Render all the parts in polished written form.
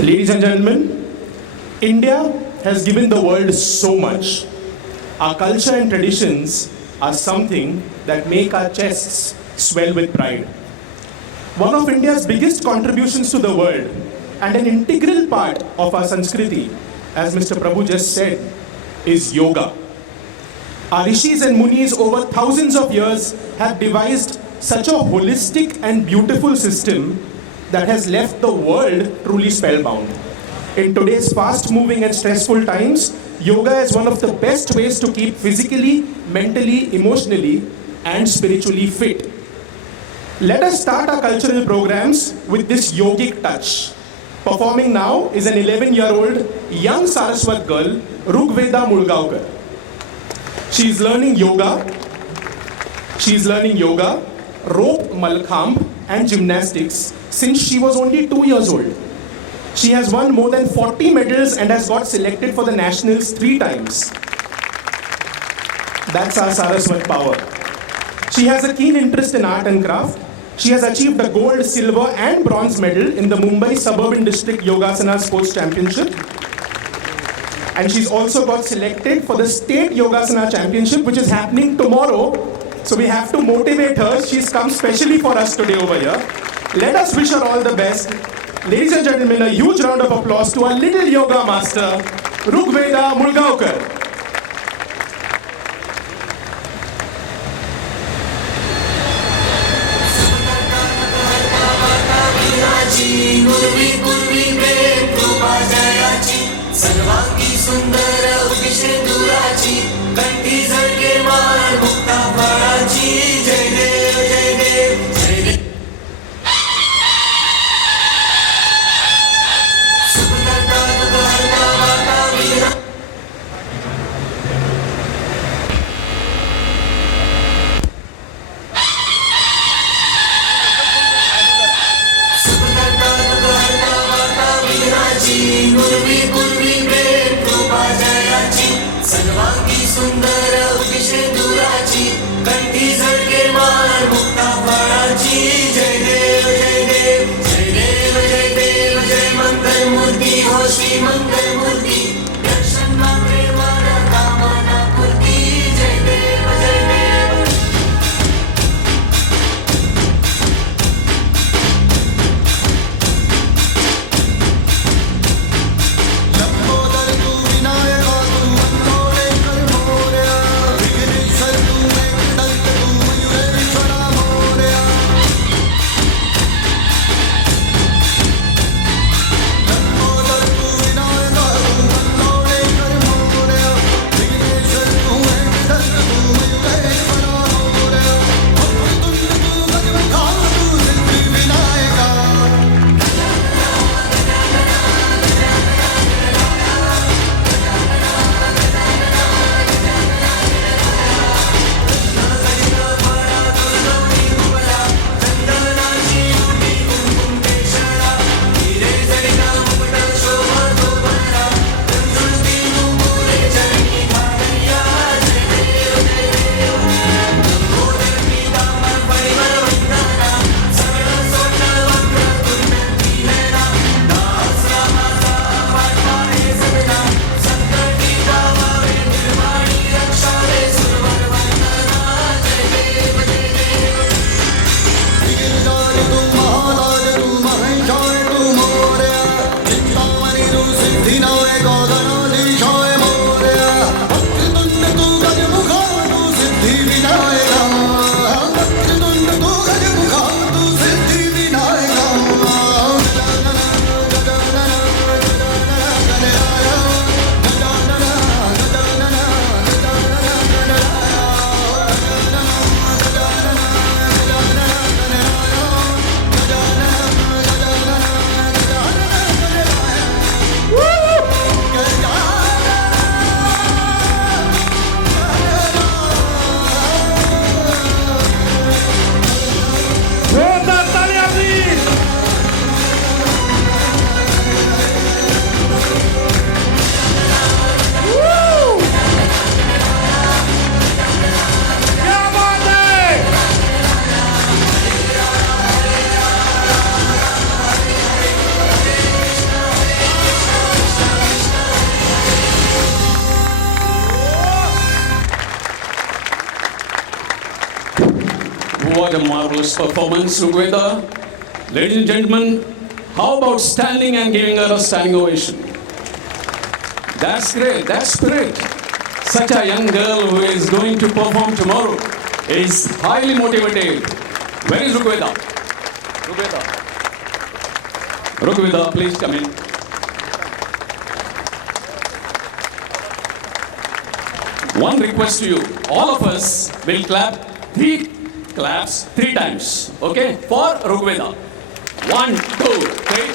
Ladies and gentlemen, India has given the world so much. Our culture and traditions are something that make our chests swell with pride. One of India's biggest contributions to the world and an integral part of our Sanskriti, as Mr. Prabhu just said, is yoga. Our rishis and munis over thousands of years have devised such a holistic and beautiful system that has left the world truly spellbound. In today's fast-moving and stressful times, yoga is one of the best ways to keep physically, mentally, emotionally, and spiritually fit. Let us start our cultural programs with this yogic touch. Performing now is an 11-year-old young Saraswat girl, Rugveda Mulgaonkar. She is learning yoga, rope malkhambh, and gymnastics since she was only 2 years old. She has won more than 40 medals and has got selected for the nationals 3 times. That's our Saraswat power. She has a keen interest in art and craft. She has achieved a gold, silver, and bronze medal in the Mumbai Suburban District Yogasana Sports Championship. And she's also got selected for the State Yogasana Championship, which is happening tomorrow. So we have to motivate her. She's come specially for us today over here. Let us wish her all the best. Ladies and gentlemen, a huge round of applause to our little yoga master, Rugveda Mulgaonkar. What a marvelous performance, Rugveda. Ladies and gentlemen, how about standing and giving her a standing ovation? That's great, that's spirit. Such a young girl who is going to perform tomorrow is highly motivated. Where is Rugveda? Rugveda. Rugveda, please come in. One request to you, all of us will clap 3 claps 3 times, okay? For Rugveda. 1, 2, 3.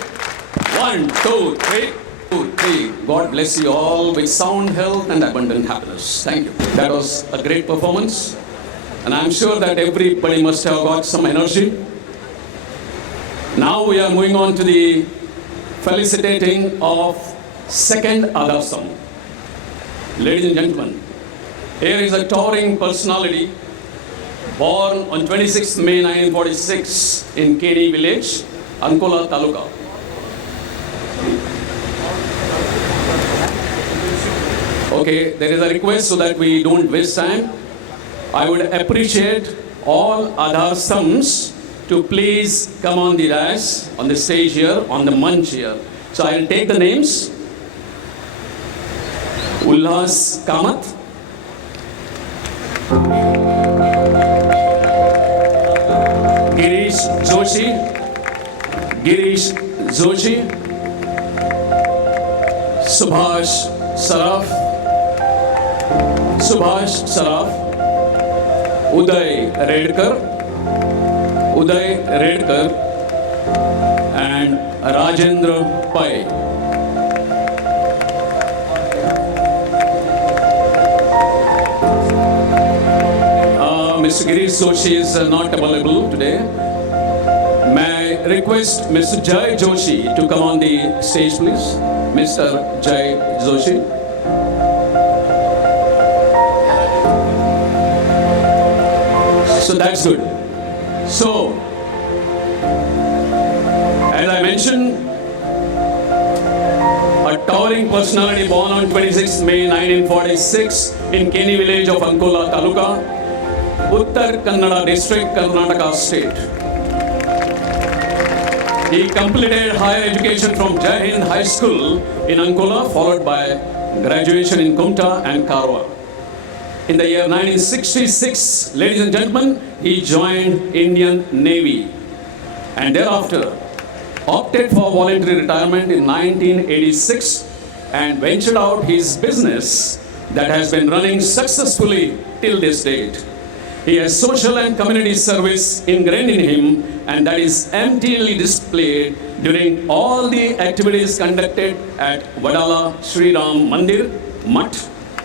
1, 2, 3. 2, 3. God bless you all with sound health and abundant happiness. Thank you. That was a great performance. And I'm sure that everybody must have got some energy. Now we are moving on to the felicitating of second Adarsam. Ladies and gentlemen, here is a towering personality born on 26th May 1946 in Keni village, Ankola Taluka. Okay, there is a request so that we don't waste time. I would appreciate all Adarsams to please come on the dais, on the stage here, on the munch here. So I'll take the names. Ullas Kamath. Girish Joshi, Subhash Saraf, Uday Redkar, and Rajendra Pai. Mr. Girish Joshi is not available today. May I request Mr. Jai Joshi to come on the stage, please? Mr. Jai Joshi. So that's good. So, as I mentioned, a towering personality born on 26 May 1946 in Keni village of Ankola Taluka, Uttar Kannada district, Karnataka state. He completed higher education from Jai Hind High School in Ankola, followed by graduation in Kumta and Karwar. In the year 1966, ladies and gentlemen, he joined Indian Navy and thereafter opted for voluntary retirement in 1986 and ventured out his business that has been running successfully till this date. He has social and community service ingrained in him, and that is emptily displayed during all the activities conducted at Vadala Sri Ram Mandir, Mutt,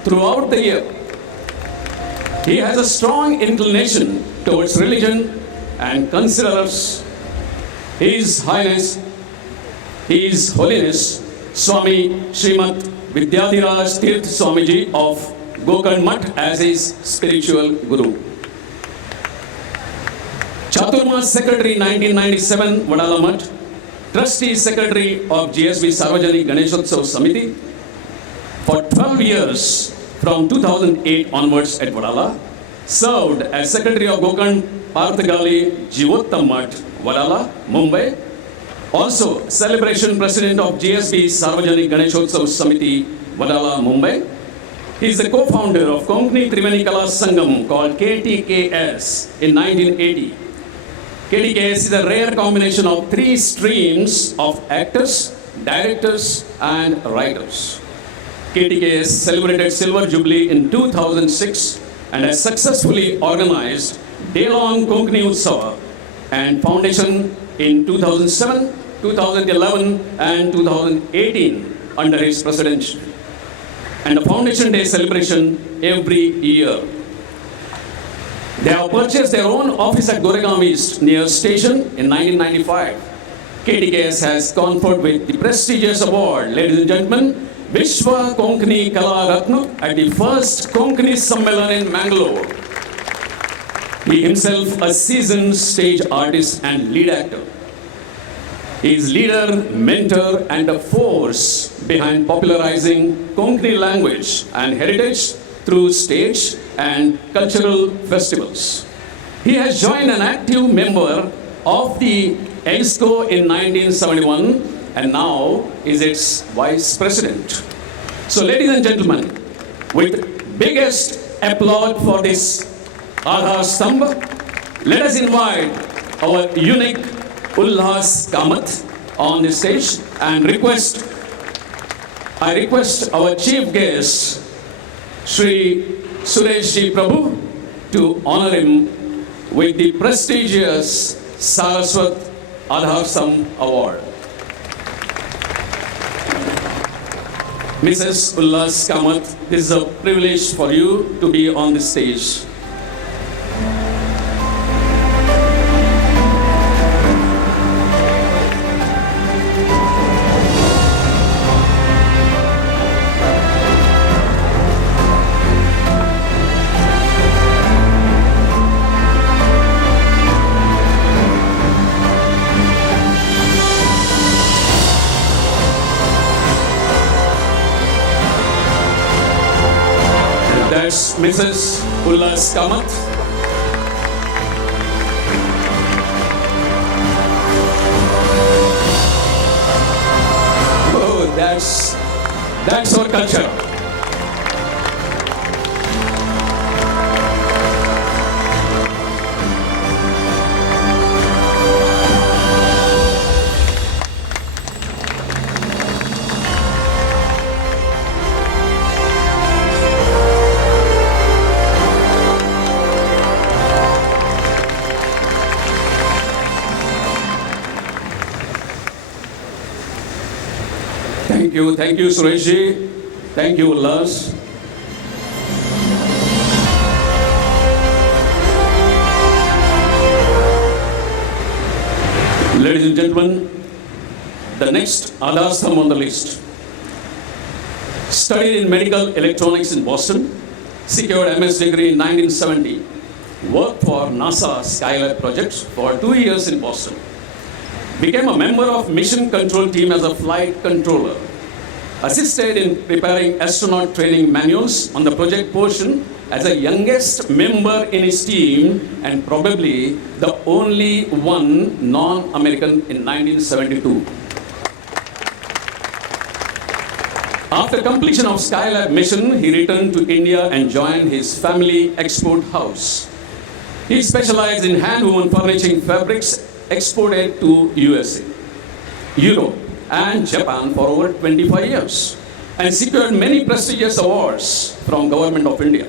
throughout the year. He has a strong inclination towards religion and considers His Highness, His Holiness, Swami Srimad Vidyadiraj Tirth Swamiji of Gokarn Mutt as his spiritual guru. Chaturmas Secretary 1997 Vadala Mutt, Trustee Secretary of GSB Sarvajani Ganeshotsav Samiti for 12 years from 2008 onwards at Vadala, served as Secretary of Gokarn Parthagali Jivottam Mutt, Vadala, Mumbai, also Celebration President of GSB Sarvajani Ganeshotsav Samiti, Vadala, Mumbai. He is the co-founder of Konkani Triveni Kala Sangam called KTKS in 1980. KTKS is a rare combination of 3 streams of actors, directors and writers. KTKS celebrated Silver Jubilee in 2006 and has successfully organized day-long Konkani Utsava and Foundation in 2007, 2011 and 2018 under his presidency, and the Foundation Day celebration every year. They have purchased their own office at Goregaon East near station in 1995. KTKS has conferred with the prestigious award, ladies and gentlemen, Vishwa Konkani Kala Ratna at the first Konkani Sammelan in Mangalore. He himself a seasoned stage artist and lead actor. He is leader, mentor and a force behind popularizing Konkani language and heritage through stage and cultural festivals. He has joined an active member of the ENSCO in 1971 and now is its vice president. So, ladies and gentlemen, with biggest applaud for this Aadhaar Stambh, let us invite our unique Ulhas Kamath on the stage and I request our chief guest, Shri Suresh Ji Prabhu, to honor him with the prestigious Saraswat Aadhaar Stambh Award. Mrs. Ulhas Kamath, this is a privilege for you to be on the stage. That's Mrs. Ulhas Kamath. Oh, that's our culture. Thank you, Suresh Ji. Thank you, Ulhas. Ladies and gentlemen, the next Aadhaar Stambh on the list. Studied in medical electronics in Boston, secured MS degree in 1970, worked for NASA Skylab projects for 2 years in Boston, became a member of mission control team as a flight controller, assisted in preparing astronaut training manuals on the project portion as the youngest member in his team and probably the only one non-American in 1972. After completion of Skylab mission, he returned to India and joined his family export house. He specialized in hand-woven furnishing fabrics exported to USA, Europe, and Japan for over 25 years and secured many prestigious awards from Government of India.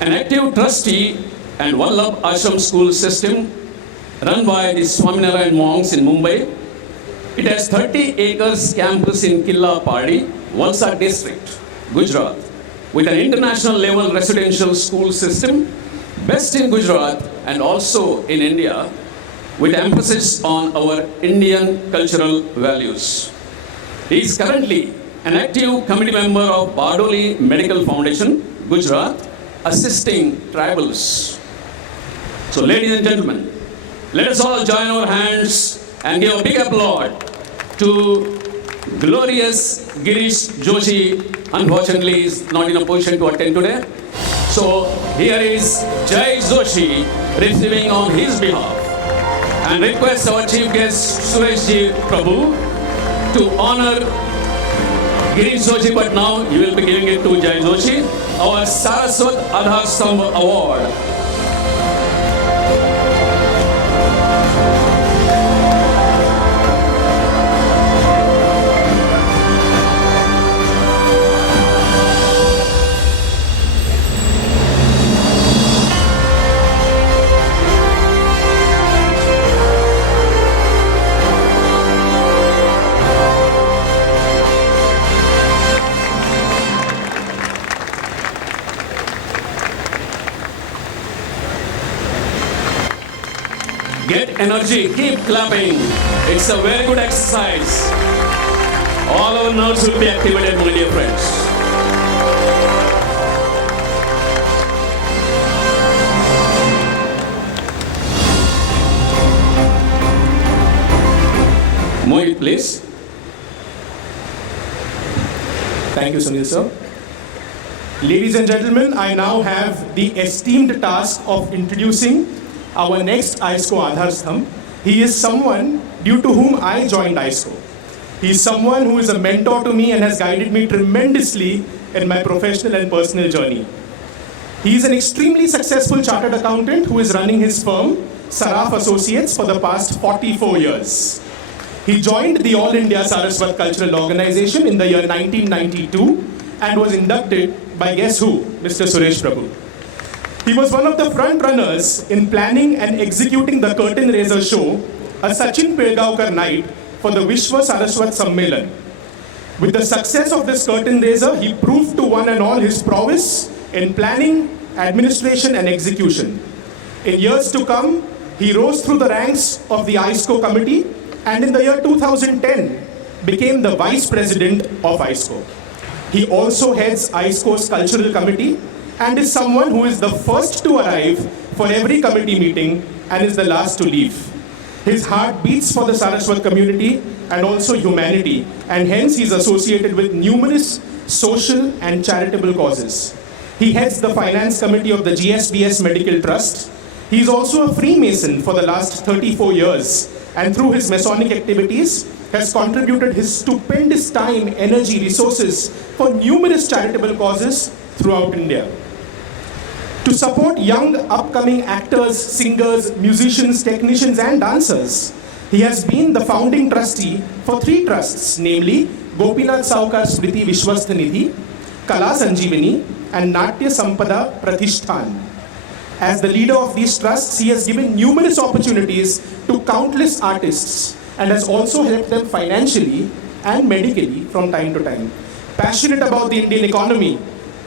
An active trustee and Vallabh Ashram school system run by the Swaminarayan monks in Mumbai. It has 30 acres campus in Killa Padi, Valsad district, Gujarat, with an international level residential school system, best in Gujarat and also in India, with emphasis on our Indian cultural values. He is currently an active committee member of Bardoli Medical Foundation, Gujarat, assisting tribals. So, ladies and gentlemen, let us all join our hands and give a big applaud to glorious Girish Joshi. Unfortunately, is not in a position to attend today. So, here is Jai Joshi receiving on his behalf. And request our chief guest Suresh Ji Prabhu to honor Girish Joshi, but now you will be giving it to Jai Joshi, our Saraswat Aadhaar Stambh Award. Get energy, keep clapping. It's a very good exercise. All our nerves will be activated, my dear friends. Mohit, please. Thank you, Sunil sir. Ladies and gentlemen, I now have the esteemed task of introducing our next ISCO Aadhar Sthamb. He is someone due to whom I joined ISCO. He is someone who is a mentor to me and has guided me tremendously in my professional and personal journey. He is an extremely successful chartered accountant who is running his firm, Saraf Associates, for the past 44 years. He joined the All India Saraswat Cultural Organization in the year 1992 and was inducted by guess who? Mr. Suresh Prabhu. He was one of the front runners in planning and executing the curtain raiser show, a Sachin Pilgaonkar night for the Vishwa Saraswat Sammelan. With the success of this curtain raiser, he proved to one and all his prowess in planning, administration and execution. In years to come, he rose through the ranks of the ISCO committee and in the year 2010 became the vice president of ISCO. He also heads ISCO's cultural committee and is someone who is the first to arrive for every committee meeting and is the last to leave. His heart beats for the Saraswat community and also humanity, and hence he is associated with numerous social and charitable causes. He heads the finance committee of the GSBS Medical Trust. He is also a Freemason for the last 34 years, and through his Masonic activities has contributed his stupendous time, energy, resources for numerous charitable causes throughout India. To support young upcoming actors, singers, musicians, technicians and dancers, he has been the founding trustee for 3 trusts, namely Gopinath Saukar Smriti Vishwastha Nidhi, Kala Sanjeevani and Natya Sampada Pratishthan. As the leader of these trusts, he has given numerous opportunities to countless artists and has also helped them financially and medically from time to time. Passionate about the Indian economy,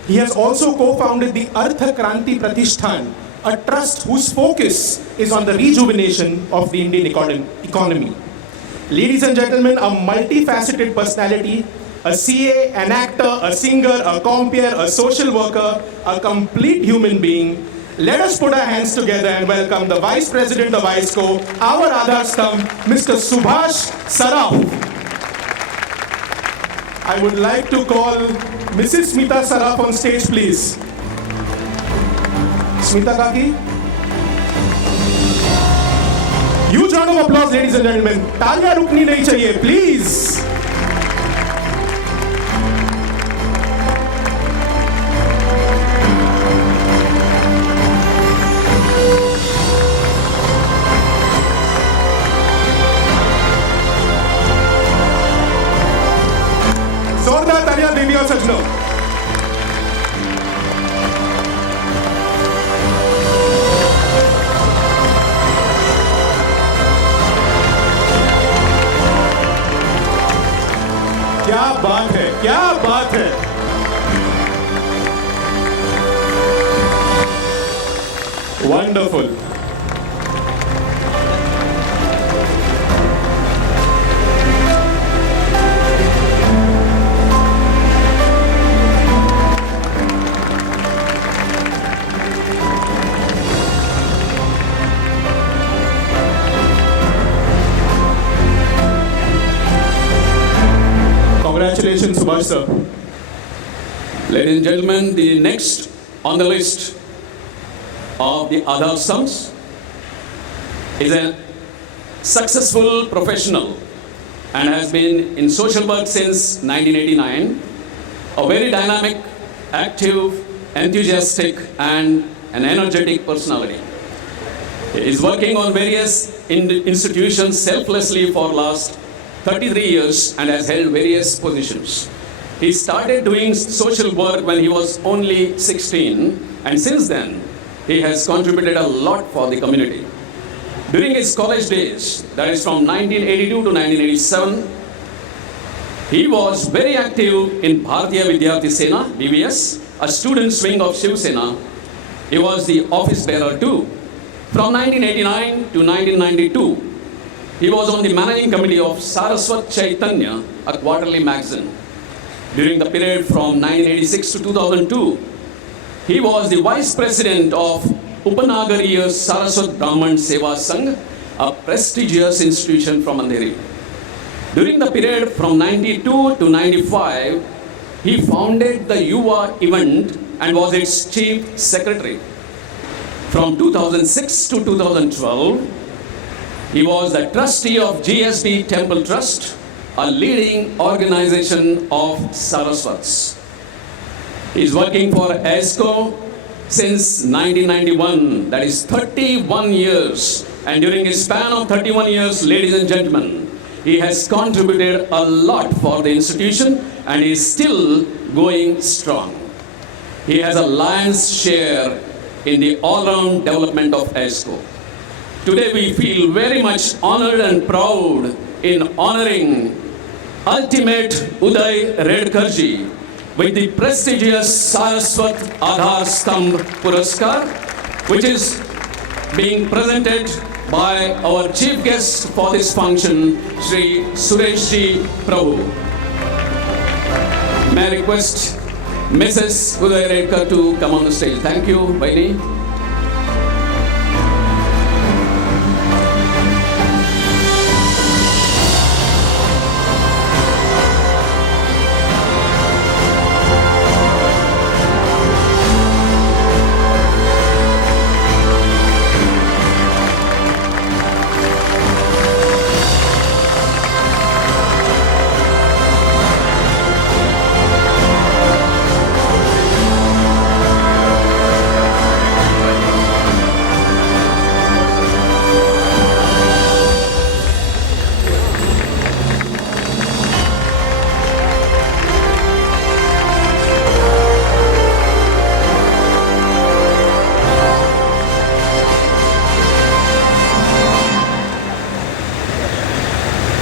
he has also co-founded the Artha Kranti Pratishthan, a trust whose focus is on the rejuvenation of the Indian economy. Ladies and gentlemen, a multifaceted personality, a CA, an actor, a singer, a compeer, a social worker, a complete human being. Let us put our hands together and welcome the Vice President of ISCO, our Aadhar Sthamb, Mr. Subhash Saraf. I would like to call Mrs. Smita Saraf on stage, please. Smita Kaki. Huge round of applause, ladies and gentlemen. तालियां रुकनी नहीं चाहिए, please. जोरदार तालियां देवी और सज्जनों. क्या बात है, क्या बात है. Wonderful. Congratulations, Subhash sir. Ladies and gentlemen, the next on the list of the Aadhar Stambs is a successful professional and has been in social work since 1989, a very dynamic, active, enthusiastic and an energetic personality. He is working on various institutions selflessly for last 33 years and has held various positions. He started doing social work when he was only 16, and since then he has contributed a lot for the community. During his college days, that is from 1982 to 1987, he was very active in Bharatiya Vidyarthi Sena, BVS, a student wing of Shiv Sena. He was the office bearer too. From 1989 to 1992, he was on the managing committee of Saraswat Chaitanya, a quarterly magazine. During the period from 1986 to 2002, he was the vice president of Upanagariya Saraswat Brahman Seva Sangh, a prestigious institution from Andheri. During the period from 92 to 95, he founded the Yuva event and was its chief secretary. From 2006 to 2012, he was the trustee of GSB Temple Trust, a leading organization of Saraswats. He is working for ESCO since 1991, that is 31 years. And during his span of 31 years, ladies and gentlemen, he has contributed a lot for the institution and is still going strong. He has a lion's share in the all-round development of ESCO. Today we feel very much honored and proud in honoring ultimate Uday Redkarji with the prestigious Saraswat Aadhar Stambh Puraskar, which is being presented by our chief guest for this function, Shri Sureshji Prabhu. May I request Mrs. Uday Redkar to come on the stage. Thank you, Vaini.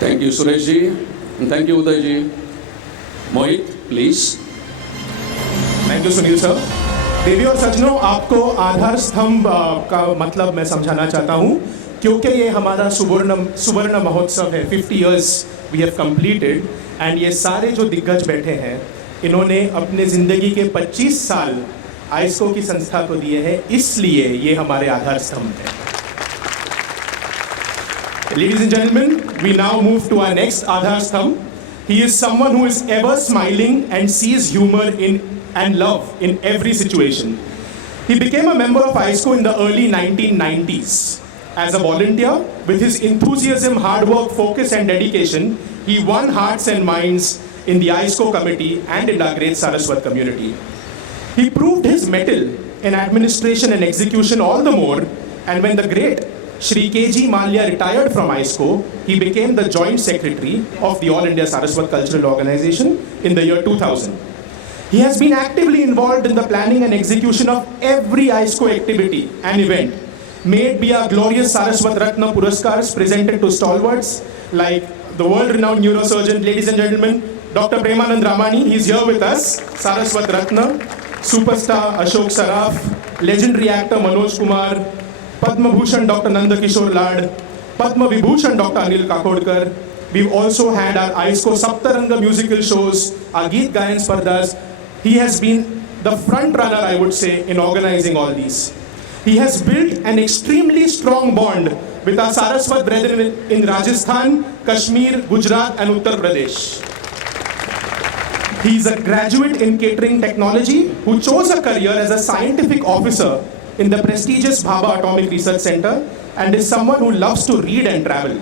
Thank you, Sureshji, and thank you, Udayji. Mohit, please. Thank you Sunil sir. देवी और सज्जनों, आपको आधार स्तंभ का मतलब मैं समझाना चाहता हूँ, क्योंकि ये हमारा सुवर्ण महोत्सव है। 50 years we have completed and ये सारे जो दिग्गज बैठे हैं, इन्होंने अपने ज़िंदगी के 25 साल आइस्को की संस्था को दिए हैं, इसलिए ये हमारे आधार स्तंभ है। Ladies and gentlemen, we now move to our next Aadhar Stambh. He is someone who is ever smiling and sees humor and love in every situation. He became a member of ISCO in the early 1990s. As a volunteer, with his enthusiasm, hard work, focus and dedication, he won hearts and minds in the ISCO committee and in our great Saraswat community. He proved his mettle in administration and execution all the more, and when the great Shri K.G. Malia retired from ISCO, he became the Joint Secretary of the All India Saraswat Cultural Organization in the year 2000. He has been actively involved in the planning and execution of every ISCO activity and event. May it be our glorious Saraswat Ratna Puraskars presented to stalwarts like the world-renowned neurosurgeon, ladies and gentlemen, Dr. Premanand Ramani, he's here with us, Saraswat Ratna, superstar Ashok Saraf, legendary actor Manoj Kumar, Padma Bhushan Dr. Nanda Kishore Lad, Padma Vibhushan Dr. Anil Kakodkar. We've also had our ISCO Saptaranga musical shows, our Geet Gayan Spardas. He has been the front runner, I would say, in organizing all these. He has built an extremely strong bond with our Saraswat brethren in Rajasthan, Kashmir, Gujarat and Uttar Pradesh. He is a graduate in catering technology who chose a career as a scientific officer in the prestigious Bhabha Atomic Research Center and is someone who loves to read and travel.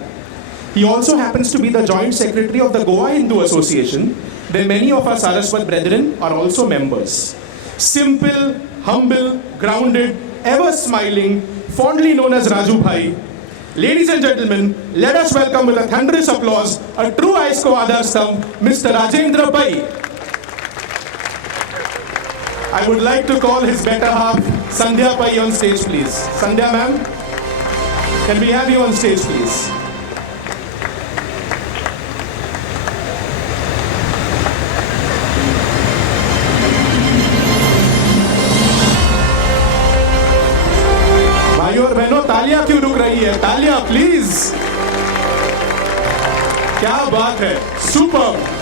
He also happens to be the Joint Secretary of the Goa Hindu Association, where many of our Saraswat brethren are also members. Simple, humble, grounded, ever smiling, fondly known as Raju Bhai. Ladies and gentlemen, let us welcome with a thunderous applause a true ISCO Aadhar Stambh, Mr. Rajendra Pai. I would like to call his better half, Sandhya Pai, on stage, please. Sandhya ma'am, can we have you on stage, please? भाइयों और बहनों, तालियां क्यों रुक रही है? तालियां please. क्या बात है, super.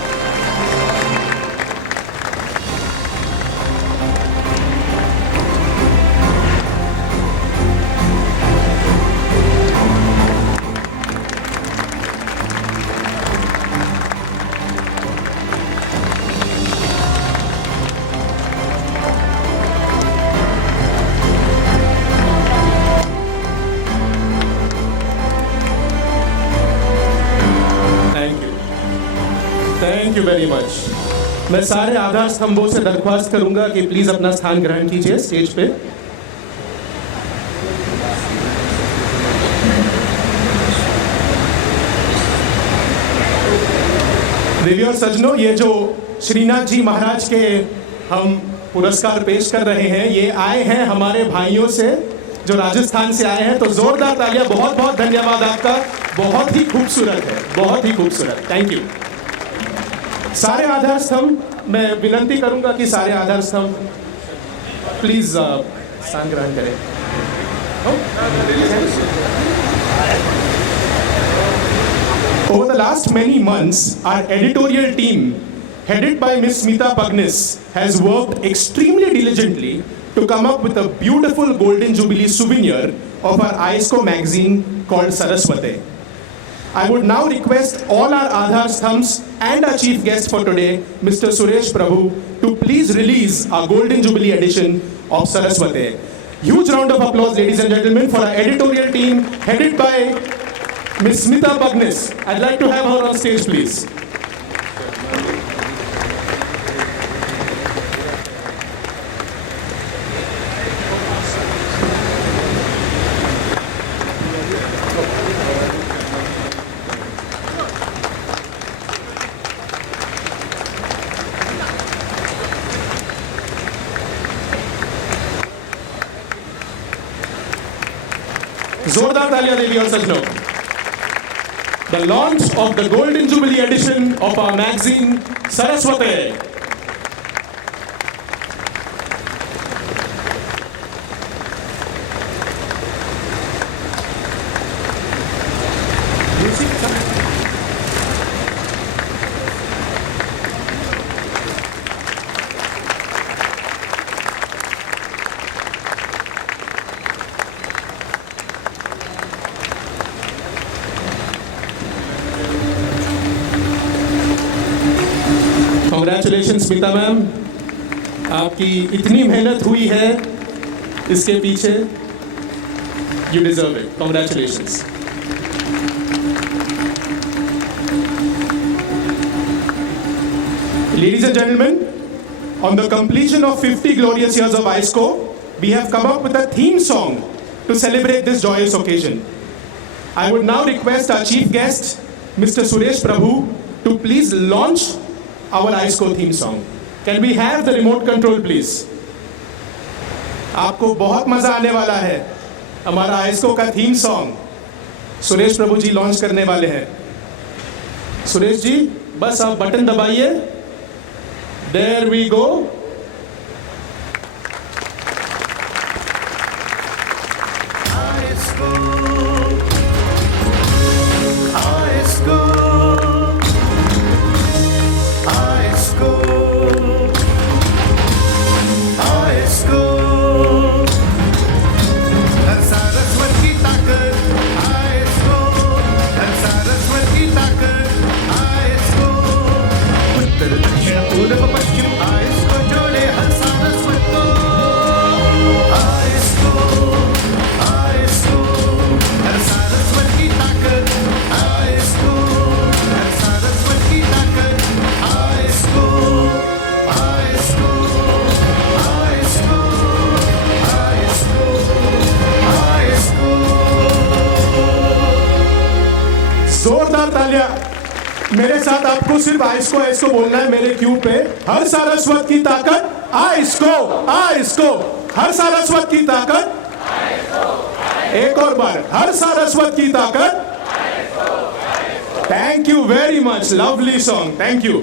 Thank you very much. मैं सारे आधार स्तंभों से दरख्वास्त करूंगा कि प्लीज अपना स्थान ग्रहण कीजिए स्टेज पे। देवी और सज्जनों, ये जो श्रीनाथ जी महाराज के हम पुरस्कार पेश कर रहे हैं, ये आए हैं हमारे भाइयों से जो राजस्थान से आए हैं। तो जोरदार तालियां, बहुत बहुत धन्यवाद आपका। बहुत ही खूबसूरत है, बहुत ही खूबसूरत, थैंक यू। सारे आधार स्तंभ, मैं विनती करूंगा कि सारे आधार स्तंभ प्लीज स्थान ग्रहण करें। Over the last many months, our editorial team, headed by Ms. Smita Pagnis, has worked extremely diligently to come up with a beautiful Golden Jubilee souvenir of our ISCO magazine called Saraswate. I would now request all our Aadhaar Sthamps and our chief guest for today, Mr. Suresh Prabhu, to please release our Golden Jubilee edition of Saraswate. Huge round of applause, ladies and gentlemen, for our editorial team headed by Ms. Smita Pagnis. I'd like to have her on stage, please. जोरदार तालियां देवी और सज्जनों। The launch of the Golden Jubilee edition of our magazine Saraswate. Congratulations Smita ma'am, आपकी इतनी मेहनत हुई है इसके पीछे, you deserve it. Congratulations. Ladies and gentlemen, on the completion of 50 glorious years of ISCO, we have come up with a theme song to celebrate this joyous occasion. I would now request our chief guest, Mr. Suresh Prabhu, to please launch our ISCO theme song. Can we have the remote control, please? आपको बहुत मजा आने वाला है। हमारा ISCO का theme song Suresh प्रभु जी launch करने वाले हैं। सुरेश जी, बस आप बटन दबाइए। There we go. ISCO, ISCO, ISCO, ISCO. हर सारस्वत की ताकत ISCO, हर सारस्वत की ताकत ISCO. उत्तर दक्षिण पूर्व पश्चिम ISCO जोड़े हर सारस्वत को। ISCO, ISCO, हर सारस्वत की ताकत ISCO, हर सारस्वत की ताकत ISCO, ISCO, ISCO, ISCO, ISCO. जोरदार तालियां। मेरे साथ आपको सिर्फ आइस्को आइस्को बोलना है मेरे क्यू पे। हर सारस्वत की ताकत आइस्को, आइस्को, हर सारस्वत की ताकत। एक और बार, हर सारस्वत की ताकत। Thank you very much, lovely song, thank you.